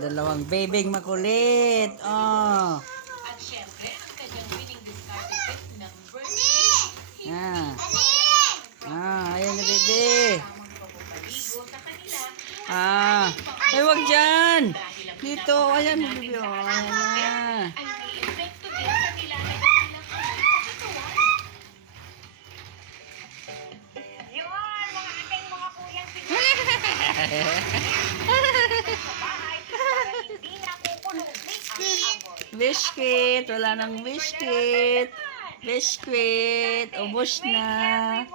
Dalawang bebeng makulit. Oh. At syempre, ang kanyang winning discarded pick number 3. Ayan na, bebe. Tamang pagpapaligo sa kanila. Ay, wag dyan. Dito, ayan, bebe. Oh, ayan na. Ay may epekto din sa nilalagay nilang kamay sa katawan. Yun, mga ating mga kuyang siguro. Sa bahay, para hindi nakukulong ang amoy. Biscuit. Wala nang biscuit. Biscuit. Ubos na.